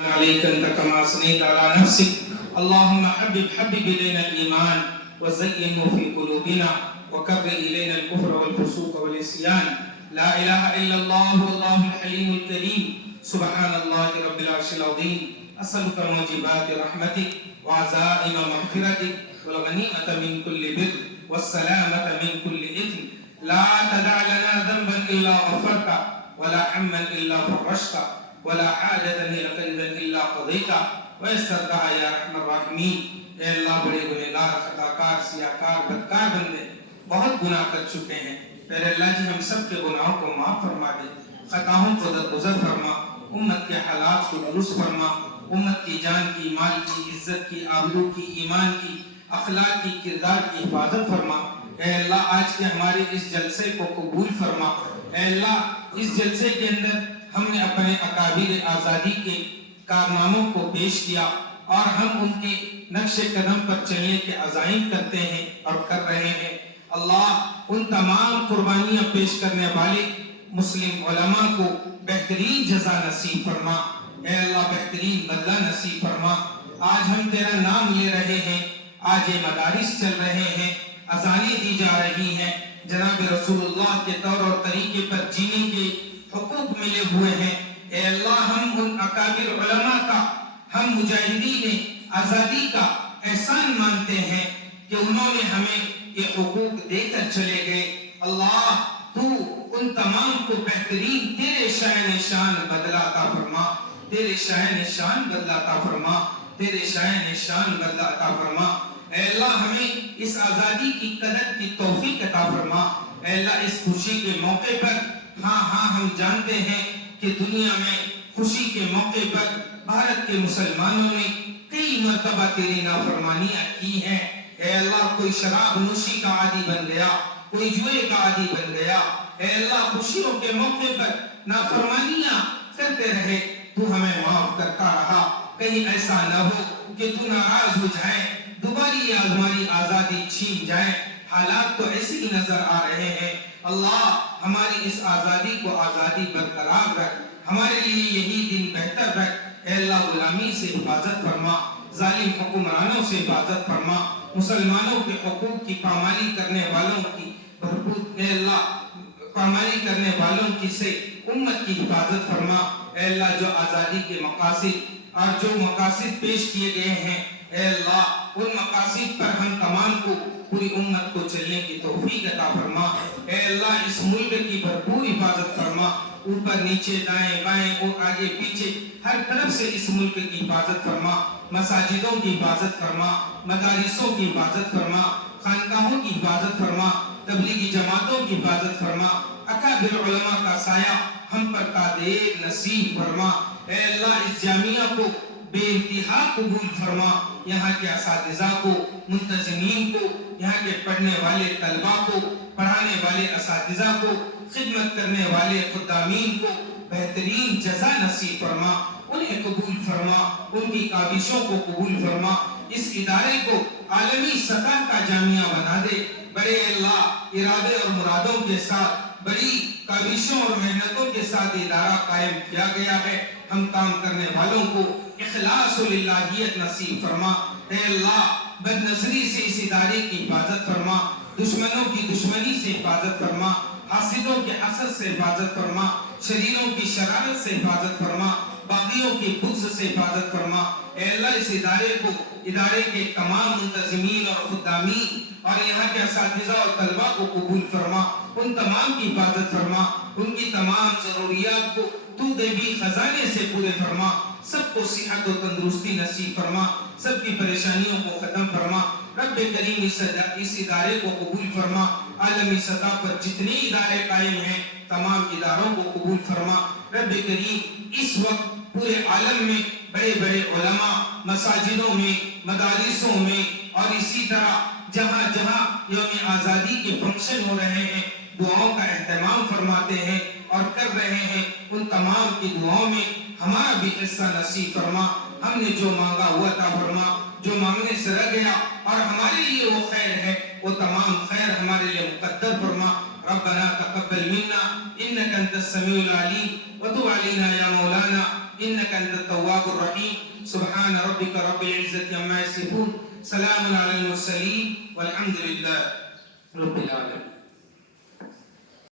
عليك أنت كما أثنيت على نفسك اللهم حبب إلينا الإيمان وزينه في قلوبنا وكره إلينا الكفر والفسوق والعصيان لا إله إلا الله والله الحليم الكريم سبحان الله رب العرش العظيم أسألك موجبات رحمتك وعزائم مغفرتك والغنيمة من كل بر والسلامة من كل إثم لا تدع لنا ذنبا إلا غفرته ولا هما إلا فرجته ولا حاجة هي لك إلا قضيتها ويسرتها يا أرحم الراحمين اے اللہ بڑے گنہگار خطاکار سیاکار بدکار بندے بہت گناہ کر چکے ہیں پھر اللہ جی ہم سب کے گناہوں کو معاف فرما دے خطاؤں کو درگزر فرما امت کے حالات کو درست فرما امت کی جان کی مال کی عزت کی آبرو کی ایمان کی اخلاق کی کردار کی حفاظت فرما اے اللہ آج کے ہمارے اس جلسے کو قبول فرما اے اللہ اس جلسے کے اندر ہم نے اپنے اکابر آزادی کے کارناموں کو پیش کیا اور ہم ان کے نقش قدم پر چلنے کے عزائم کرتے ہیں اور کر رہے ہیں اللہ ان تمام قربانیاں پیش کرنے والے مسلم علماء کو بہترین جزا نصیب فرما اے اللہ بہترین بدلہ نصیب فرما آج ہم تیرا نام لے رہے ہیں آج یہ مدارس چل رہے ہیں اذانیں دی جا رہی ہیں جناب رسول اللہ کے طور اور طریقے پر جینے کے حقوق ملے ہوئے ہیں اے اللہ ہم ان اکابر علماء کا ہم مجاہدین آزادی کا احسان مانتے ہیں کہ انہوں نے ہمیں یہ حقوق دے کر چلے گئے اللہ تو ان تمام کو بہترین تیرے شان شان بدلہ عطا فرما تیرے شان شان بدلہ عطا فرما تیرے شان شان بدلہ عطا فرما اے اللہ ہمیں اس آزادی کی قدر کی توفیق عطا فرما اے اللہ اس خوشی کے موقع پر ہاں ہم جانتے ہیں کہ دنیا میں خوشی کے موقع پر بھارت کے مسلمانوں نے کئی مرتبہ تیری نافرمانیاں کی ہیں اے اللہ کوئی شراب نوشی کا عادی بن گیا کوئی جوئے کا عادی بن گیا اے اللہ خوشیوں کے موقع پر نافرمانیاں کرتے رہے تو ہمیں معاف کرتا رہا کہیں ایسا نہ ہو کہ تو ناراض ہو جائے دوباری ہماری آزادی چھین جائے حالات تو ایسے ہی نظر آ رہے ہیں اللہ ہماری اس آزادی کو آزادی برقرار رکھ ہمارے لیے یہی دن بہتر رکھ اے اللہ غلامی سے حفاظت فرما ظالم حکمرانوں سے حفاظت فرما مسلمانوں کے حقوق کی پامالی کرنے والوں کی بھرپور اے اللہ پامالی کرنے والوں کی سے امت کی حفاظت فرما اے اللہ جو آزادی کے مقاصد اور جو مقاصد پیش کیے گئے ہیں اے اللہ ان مقاصد پر ہم تمام کو پوری امت کو چلنے کی توفیق عطا فرما اے اللہ اس ملک کی بھرپور حفاظت فرما اوپر نیچے دائیں بائیں اور آگے پیچھے ہر طرف سے اس ملک کی حفاظت فرما مساجدوں کی حفاظت فرما مدارسوں کی حفاظت فرما خانقاہوں کی حفاظت فرما تبلیغی جماعتوں کی حفاظت فرما اکابر علماء کا سایہ ہم پر قادر نصیب فرما اے اللہ اس جامعہ کو بے انتہا قبول فرما یہاں کے اساتذہ کو منتظمین کو یہاں کے پڑھنے والے طلبہ کو پڑھانے والے اساتذہ کو خدمت کرنے والے خدامین کو بہترین جزا نصیب فرما انہیں قبول فرما ان کی کاوشوں کو قبول فرما اس ادارے کو عالمی سطح کا جامعہ بنا دے بڑے اللہ ارادے اور مرادوں کے ساتھ بڑی کاوشوں اور محنتوں کے ساتھ ادارہ قائم کیا گیا ہے ہم کام کرنے والوں کو اخلاص و للہیت نصیب فرما اے اللہ بد نظری سے اس ادارے کی حفاظت فرما دشمنوں کی دشمنی سے حفاظت فرما حاسدوں کے حسد سے حفاظت فرما شریروں کی شرارت سے حفاظت فرما باغیوں کی بغض سے حفاظت فرما اے اللہ اس ادارے کے تمام منتظمین اور خدامین اور یہاں کے اساتذہ اور طلبہ کو قبول فرما ان تمام کی حفاظت فرما ان کی تمام ضروریات کو تو غیبی خزانے سے پورے فرما سب کو صحت و تندرستی نصیب فرما سب کی پریشانیوں کو ختم فرما رب کریم اس ادارے کو قبول فرما عالمی سطح پر جتنے ادارے قائم ہیں تمام اداروں کو قبول فرما رب کریم اس وقت پورے عالم میں بڑے بڑے علماء مساجدوں میں مدارسوں میں اور اسی طرح جہاں جہاں یوم آزادی کے فنکشن ہو رہے ہیں دعاؤں کا اہتمام فرماتے ہیں اور کر رہے ہیں ان تمام کی دعاؤں میں ہمارا بھی حصہ نصیب فرما ہم نے جو مانگا ہوا عطا فرما جو مانگنے سے رہ گیا اور ہمارے لیے وہ خیر ہے وہ تمام خیر ہمارے لیے مقدر فرما ربنا تقبل منا انك انت السميع العليم وتب علينا يا مولانا إنك أنت التواب الرحيم. سبحان ربك رب العزة عما يصفون، سلام على المرسلين والحمد لله رب العالمين.